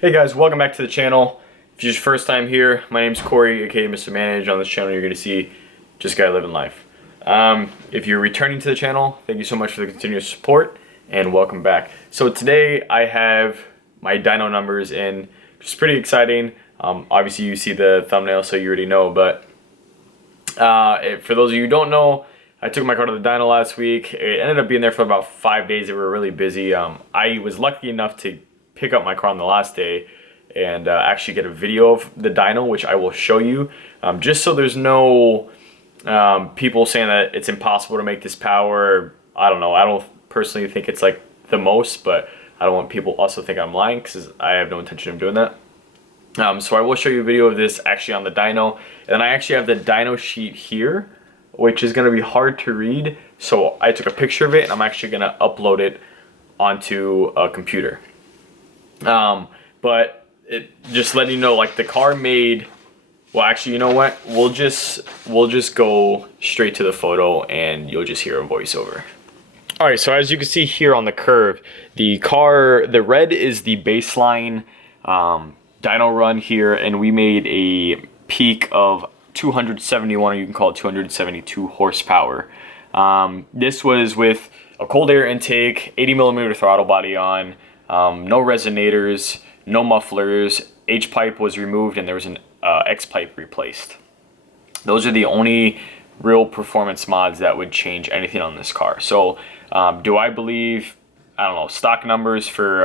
Hey guys, welcome back to the channel. If it's your first time here, my name's Corey, aka Mr. Manage. On this channel, you're going to see just guy living life. If you're returning to the channel, thank you so much for the continuous support, and welcome back. So today I have my dyno numbers in, which is pretty exciting. Obviously you see the thumbnail, so you already know, but for those of you who don't know, I took my car to the dyno last week. It ended up being there for about 5 days. They were really busy. I was lucky enough to pick up my car on the last day and actually get a video of the dyno, which I will show you, just so there's no people saying that it's impossible to make this power. I don't know. I don't personally think it's like the most, but I don't want people also think I'm lying, because I have no intention of doing that. So I will show you a video of this actually on the dyno, and I actually have the dyno sheet here, which is going to be hard to read, so I took a picture of it and I'm actually going to upload it onto a computer. But just letting you know, like, the car made, well, actually, you know what, we'll just go straight to the photo and you'll just hear a voiceover. All right, so as you can see here on the curve, the red is the baseline dyno run here, and we made a peak of 271, or you can call it 272 horsepower. This was with a cold air intake, 80mm throttle body on, no resonators, no mufflers, H-pipe was removed, and there was an X-pipe replaced. Those are the only real performance mods that would change anything on this car. So do I believe, I don't know, stock numbers for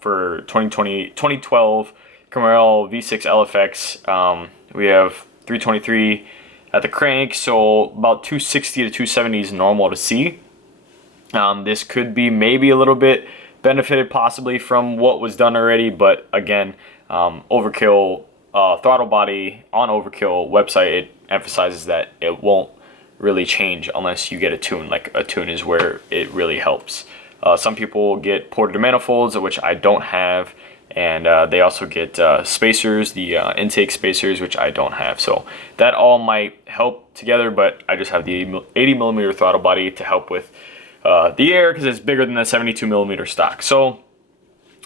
for 2012 Camaro V6 LFX, we have 323 at the crank, so about 260 to 270 is normal to see. This could be maybe a little bit benefited possibly from what was done already, but again, Overkill throttle body on Overkill website, it emphasizes that it won't really change unless you get a tune. Like, a tune is where it really helps. Some people get ported manifolds, which I don't have, and they also get spacers, the intake spacers, which I don't have. So that all might help together, but I just have the 80mm throttle body to help with the air, because it's bigger than the 72mm stock. So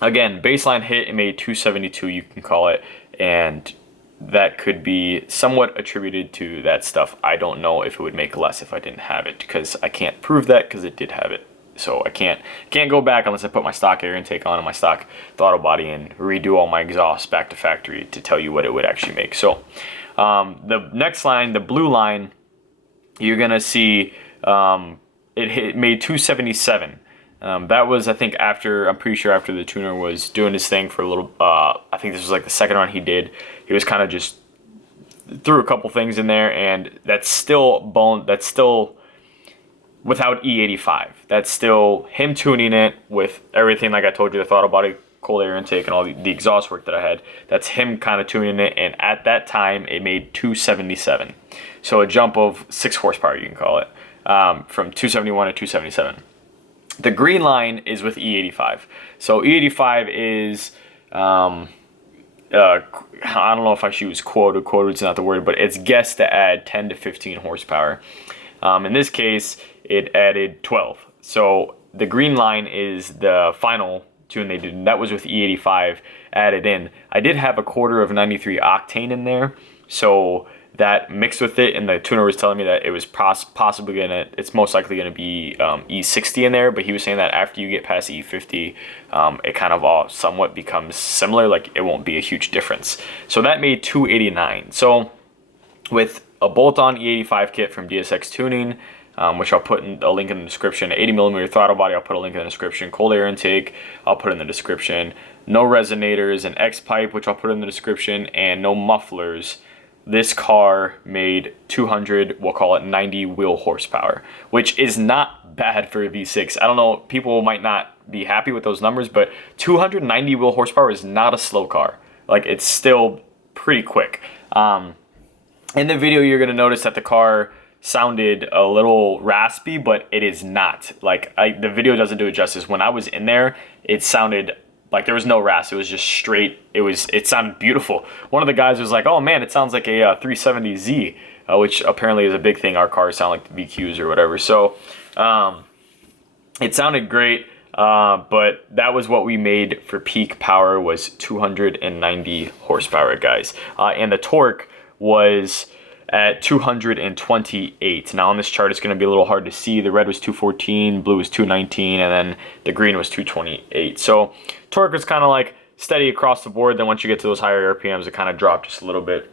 again, baseline hit, it made 272, you can call it, and that could be somewhat attributed to that stuff. I don't know if it would make less if I didn't have it, because I can't prove that, because it did have it. So I can't go back unless I put my stock air intake on and my stock throttle body and redo all my exhausts back to factory to tell you what it would actually make. So the next line, the blue line, you're gonna see it made 277. That was, I think, after, I'm pretty sure after the tuner was doing his thing for a little, I think this was like the second run he did. He was kind of just threw a couple things in there, and that's still without E85. That's still him tuning it with everything, like I told you, the throttle body, cold air intake, and all the exhaust work that I had. That's him kind of tuning it, and at that time, it made 277. So a jump of 6 horsepower, you can call it, from 271 to 277. The green line is with E85. So E85 is, I don't know if I should use quoted. Quoted's not the word, but it's guessed to add 10 to 15 horsepower. In this case, it added 12. So the green line is the final tune they did, and that was with E85 added in. I did have a quarter of 93 octane in there, so that mixed with it, and the tuner was telling me that it was possibly gonna, it's most likely gonna be E60 in there, but he was saying that after you get past E50, it kind of all somewhat becomes similar, like it won't be a huge difference. So that made 289. So with a bolt-on E85 kit from DSX Tuning, which I'll put in a link in the description, 80mm throttle body, I'll put a link in the description, cold air intake, I'll put in the description, no resonators, an X-pipe, which I'll put in the description, and no mufflers, this car made 200, we'll call it 90 wheel horsepower, which is not bad for a V6. I don't know, people might not be happy with those numbers, but 290 wheel horsepower is not a slow car. Like, it's still pretty quick. In the video, you're gonna notice that the car sounded a little raspy, but it is not. Like, the video doesn't do it justice. When I was in there, it sounded like there was no rasp. It was just straight. It sounded beautiful. One of the guys was like, "Oh man, it sounds like a 370Z," which apparently is a big thing. Our cars sound like the VQs or whatever. So it sounded great. But that was what we made for peak power, was 290 horsepower, guys. And the torque was at 228. Now on this chart, it's going to be a little hard to see. The red was 214, blue was 219, and then the green was 228. So torque was kind of like steady across the board. Then once you get to those higher RPMs, it kind of dropped just a little bit.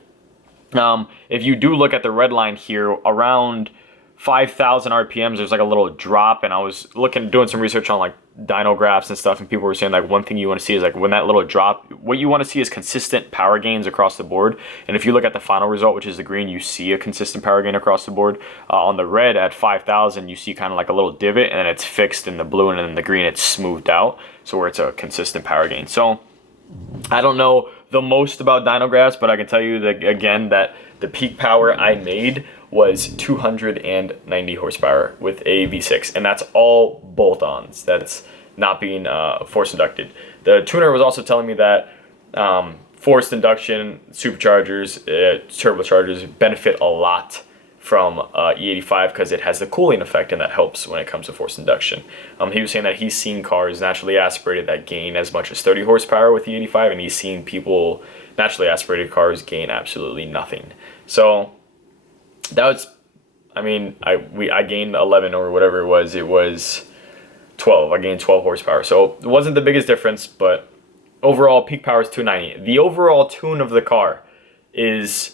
If you do look at the red line here, around 5,000 RPMs, there's like a little drop, and I was doing some research on like dyno graphs and stuff, and people were saying like one thing you want to see is like when that little drop, what you want to see is consistent power gains across the board. And if you look at the final result, which is the green, you see a consistent power gain across the board. On the red at 5,000, you see kind of like a little divot, and then it's fixed in the blue, and in the green it's smoothed out, so where it's a consistent power gain. So I don't know the most about dyno graphs, but I can tell you that again that the peak power I made was 290 horsepower with a V6, and that's all bolt-ons. That's not being force inducted. The tuner was also telling me that forced induction superchargers, turbochargers benefit a lot from E85 because it has the cooling effect, and that helps when it comes to forced induction. He was saying that he's seen cars naturally aspirated that gain as much as 30 horsepower with E85, and he's seen people naturally aspirated cars gain absolutely nothing. So that was, I mean, I gained 11 or whatever it was 12. I gained 12 horsepower. So it wasn't the biggest difference, but overall peak power is 290. The overall tune of the car is,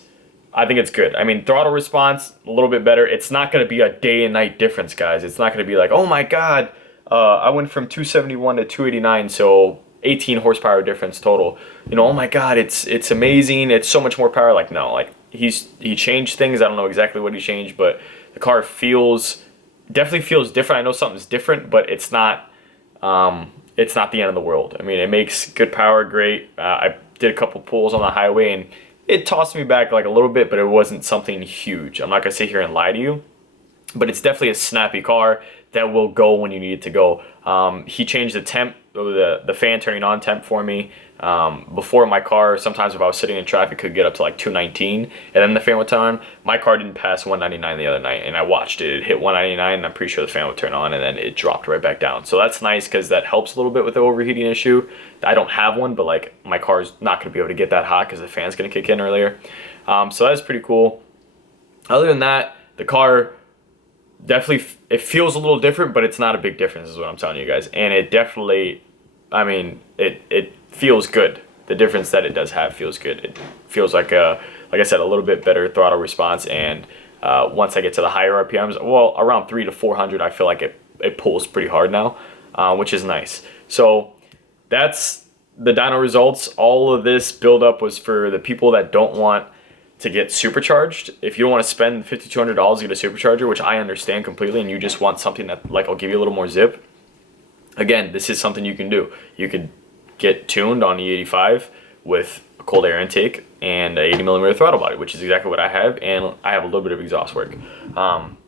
I think it's good. I mean, throttle response, a little bit better. It's not going to be a day and night difference, guys. It's not going to be like, oh my God, I went from 271 to 289, so 18 horsepower difference total. You know, oh my God, it's amazing. It's so much more power. Like, no, like he changed things. I don't know exactly what he changed, but the car definitely feels different. I know something's different, but it's not the end of the world. I mean, it makes good power, great. I did a couple pulls on the highway, and it tossed me back like a little bit, but it wasn't something huge. I'm not gonna sit here and lie to you, but it's definitely a snappy car that will go when you need it to go. He changed the temp, the fan turning on temp for me. Before, my car, sometimes if I was sitting in traffic, could get up to like 219, and then the fan would turn on. My car didn't pass 199 the other night, and I watched it. It hit 199, and I'm pretty sure the fan would turn on, and then it dropped right back down. So that's nice because that helps a little bit with the overheating issue. I don't have one, but like my car's not going to be able to get that hot because the fan's going to kick in earlier. So that's pretty cool. Other than that, the car definitely, it feels a little different, but it's not a big difference is what I'm telling you guys. And it definitely, I mean, it feels good. The difference that it does have feels good. It feels like I said, a little bit better throttle response. And once I get to the higher RPMs, well, around 300 to 400, I feel like it pulls pretty hard now, which is nice. So that's the dyno results. All of this buildup was for the people that don't want to get supercharged. If you don't want to spend $5,200 to get a supercharger, which I understand completely, and you just want something that like will give you a little more zip, again, this is something you can do. You could get tuned on E85 with a cold air intake and a 80mm throttle body, which is exactly what I have, and I have a little bit of exhaust work.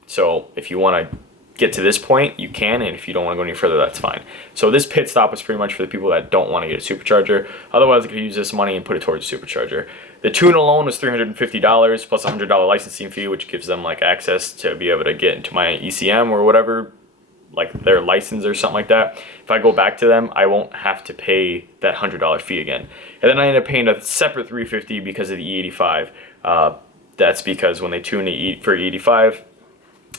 So if you want to get to this point, you can, and if you don't want to go any further, that's fine. So this pit stop was pretty much for the people that don't want to get a supercharger. Otherwise, I could use this money and put it towards a supercharger. The tune alone was $350 plus a $100 licensing fee, which gives them like access to be able to get into my ECM or whatever, like their license or something like that. If I go back to them, I won't have to pay that $100 fee again. And then I end up paying a separate $350 because of the E85. That's because when they tune for E85,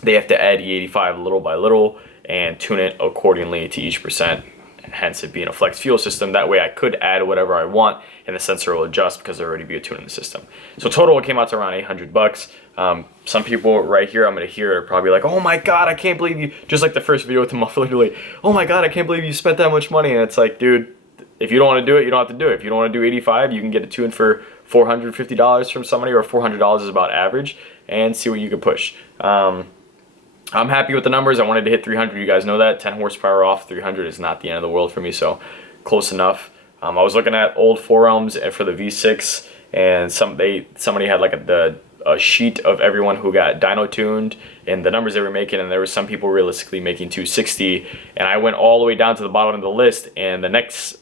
they have to add E85 little by little and tune it accordingly to each percent, hence it being a flex fuel system. That way I could add whatever I want and the sensor will adjust because there already be a tune in the system. So total it came out to around $800. Some people right here, I'm gonna hear are probably like, oh my God, I can't believe you, just like the first video with the muffler delay, oh my God, I can't believe you spent that much money. And it's like, dude, if you don't want to do it, you don't have to do it. If you don't want to do 85, you can get a tune for $450 from somebody, or $400 is about average, and see what you can push. I'm happy with the numbers. I wanted to hit 300. You guys know that 10 horsepower off 300 is not the end of the world for me, so close enough. I was looking at old forums for the V6, and somebody had like a sheet of everyone who got dyno tuned and the numbers they were making, and there were some people realistically making 260, and I went all the way down to the bottom of the list, and the next,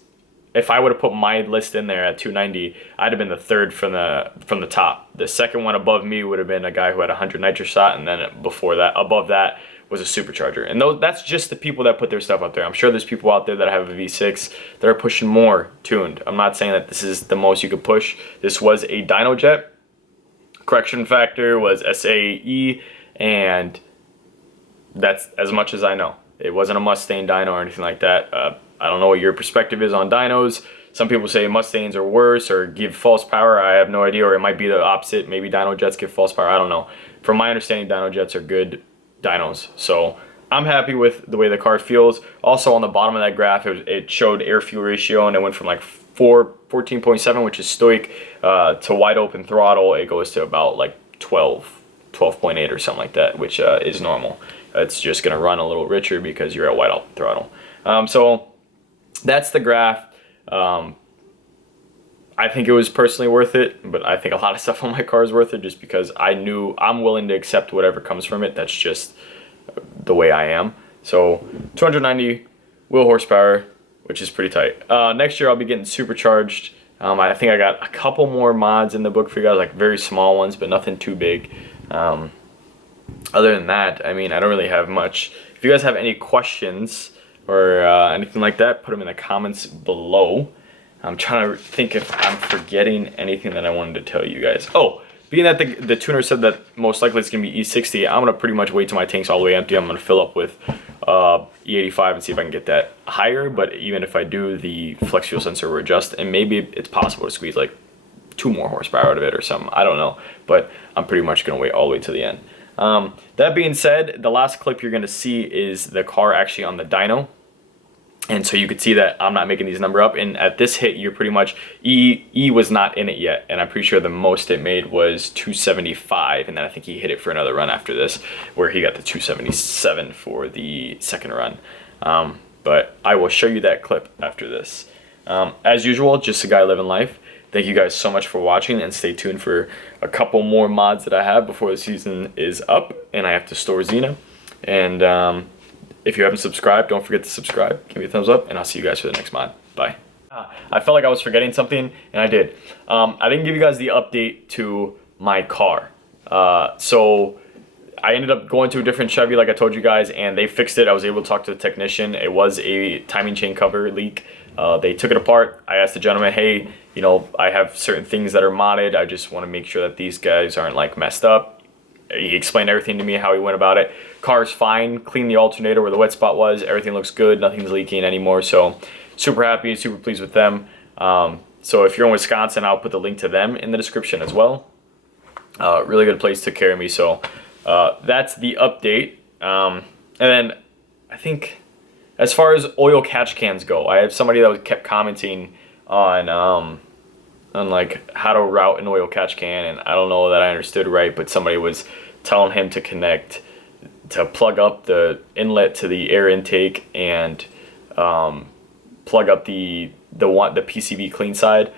if I would have put my list in there at 290, I'd have been the third from the top. The second one above me would have been a guy who had 100 nitrous shot, and then before that, above that, was a supercharger. And that's just the people that put their stuff up there. I'm sure there's people out there that have a V6 that are pushing more tuned. I'm not saying that this is the most you could push. This was a dyno jet. Correction factor was SAE, and that's as much as I know. It wasn't a Mustang dyno or anything like that. I don't know what your perspective is on dynos. Some people say Mustangs are worse or give false power. I have no idea, or it might be the opposite. Maybe dyno jets give false power. I don't know. From my understanding, dyno jets are good dynos. So I'm happy with the way the car feels. Also on the bottom of that graph, it showed air fuel ratio, and it went from like 14.7, which is stoic, to wide open throttle. It goes to about like 12.8 or something like that, which is normal. It's just gonna run a little richer because you're at wide open throttle. So that's the graph. I think it was personally worth it, but I think a lot of stuff on my car is worth it just because I'm willing to accept whatever comes from it. That's just the way I am. So 290 wheel horsepower, which is pretty tight. Next year I'll be getting supercharged. I think I got a couple more mods in the book for you guys, like very small ones, but nothing too big. Other than that, I mean, I don't really have much. If you guys have any questions or anything like that, put them in the comments below. I'm trying to think if I'm forgetting anything that I wanted to tell you guys. Oh, being that the tuner said that most likely it's going to be E60, I'm going to pretty much wait till my tank's all the way empty. I'm going to fill up with E85 and see if I can get that higher. But even if I do, the flex fuel sensor will adjust, and maybe it's possible to squeeze like 2 more horsepower out of it or something. I don't know, but I'm pretty much going to wait all the way to the end. That being said, the last clip you're going to see is the car actually on the dyno. And so you could see that I'm not making these number up. And at this hit, you're pretty much, E was not in it yet. And I'm pretty sure the most it made was 275. And then I think he hit it for another run after this, where he got the 277 for the second run. But I will show you that clip after this. As usual, just a guy living life. Thank you guys so much for watching, and stay tuned for a couple more mods that I have before the season is up and I have to store Xena. And if you haven't subscribed, don't forget to subscribe. Give me a thumbs up, and I'll see you guys for the next mod. Bye. I felt like I was forgetting something, and I did. I didn't give you guys the update to my car. So I ended up going to a different Chevy, like I told you guys, and they fixed it. I was able to talk to the technician. It was a timing chain cover leak. They took it apart. I asked the gentleman, hey, you know, I have certain things that are modded. I just want to make sure that these guys aren't like messed up. He explained everything to me, how he went about it. Car's fine. Cleaned the alternator where the wet spot was. Everything looks good. Nothing's leaking anymore. So super happy, super pleased with them. So if you're in Wisconsin, I'll put the link to them in the description as well. Really good place, took care of me. So that's the update. And then I think as far as oil catch cans go, I have somebody that kept commenting on like how to route an oil catch can, and I don't know that I understood right, but somebody was telling him to plug up the inlet to the air intake and plug up the PCV clean side.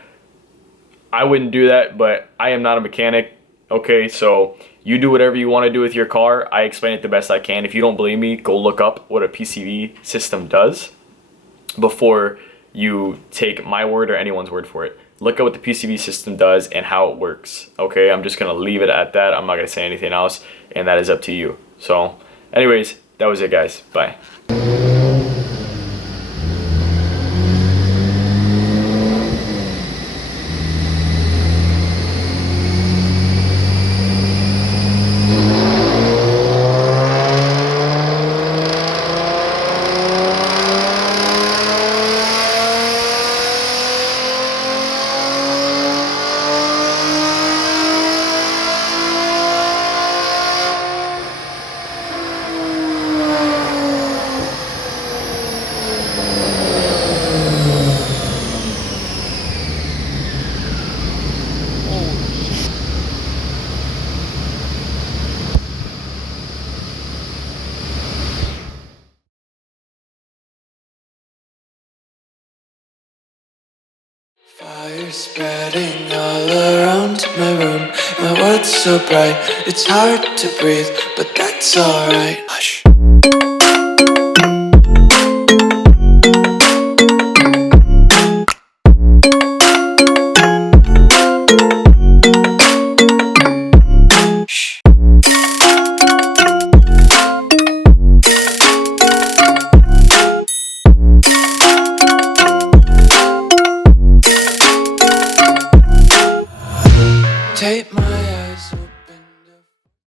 I wouldn't do that, but I am not a mechanic. Okay, so you do whatever you want to do with your car. I explain it the best I can. If you don't believe me, go look up what a PCV system does before you take my word or anyone's word for it. Look at what the PCV system does and how it works. Okay, I'm just going to leave it at that. I'm not going to say anything else, and that is up to you. So anyways, that was it, guys. Bye. Fire spreading all around my room. My world's so bright, it's hard to breathe, but that's alright. Hush. Take my eyes away.